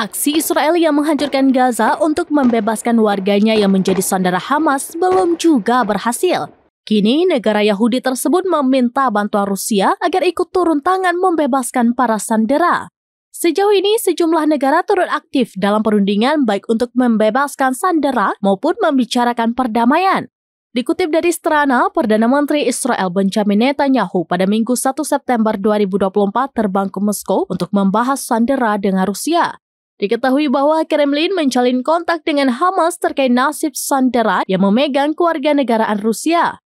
Aksi Israel yang menghancurkan Gaza untuk membebaskan warganya yang menjadi sandera Hamas belum juga berhasil. Kini negara Yahudi tersebut meminta bantuan Rusia agar ikut turun tangan membebaskan para sandera. Sejauh ini sejumlah negara turut aktif dalam perundingan baik untuk membebaskan sandera maupun membicarakan perdamaian. Dikutip dari Strana, Perdana Menteri Israel Benjamin Netanyahu pada Minggu 1 September 2024 terbang ke Moskow untuk membahas sandera dengan Rusia. Diketahui bahwa Kremlin menjalin kontak dengan Hamas terkait nasib sandera yang memegang kewarganegaraan Rusia.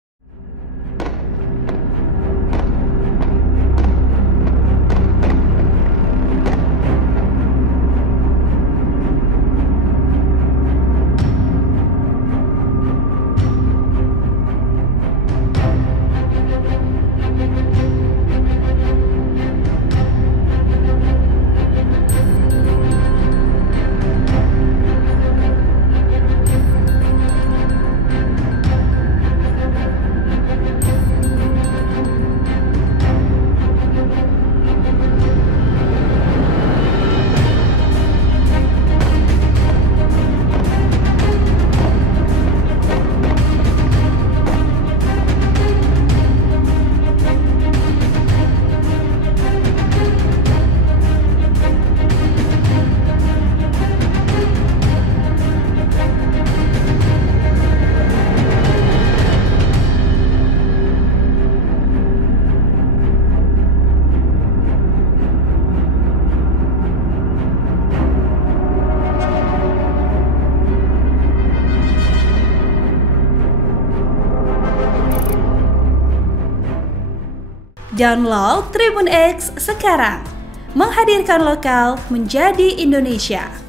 Download Tribun X sekarang, menghadirkan lokal menjadi Indonesia.